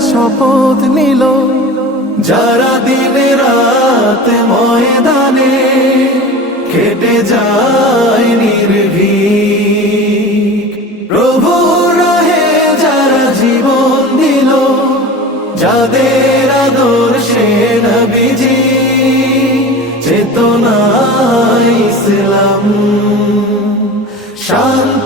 শপথ নিল। যারা দিনে রাত ময়দানে খেটে যায় নির্ভীক। প্রভু রাহে যারা জীবন দিল, যাদের আদর্শে নবীজি চেতনা ইসলাম। শান্তি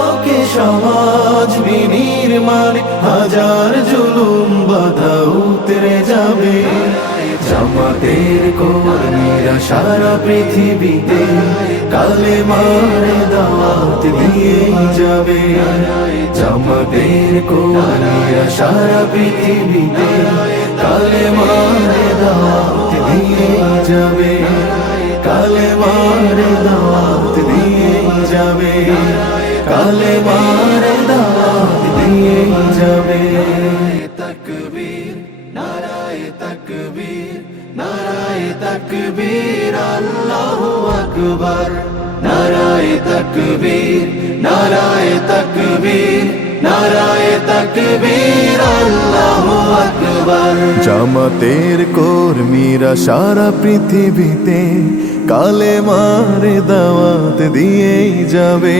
সমাজ বিনির্মাণ হাজার জুলুম বাধা উতরে যাবে। জামাতের কর্মীরা সারা পৃথিবীতে কালে মারে দাওয়াত দিয়ে যাবে। জামাতের কর্মীরা সারা পৃথিবীতে কালে মারে দাওয়াত দিয়ে যাবে। কালে মারে দাওয়াত দিয়ে যাবে। কালে মারে দাওয়াত দিয়ে যাবে তকবীর নারায়ে তকবীর নারায়ে তকবীর আল্লাহু আকবার নারায়ে তকবীর নারায়ে তকবীর নারায়ে তকবীর আল্লাহু আকবার জামাতের কর্মীরা সারা পৃথিবীতে কালে মারে দাওয়াত দিয়েই যাবে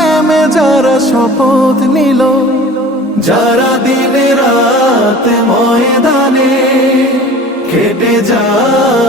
যারা শপথ নিল যারা দিনে রাত ময়দানে খেটে যায়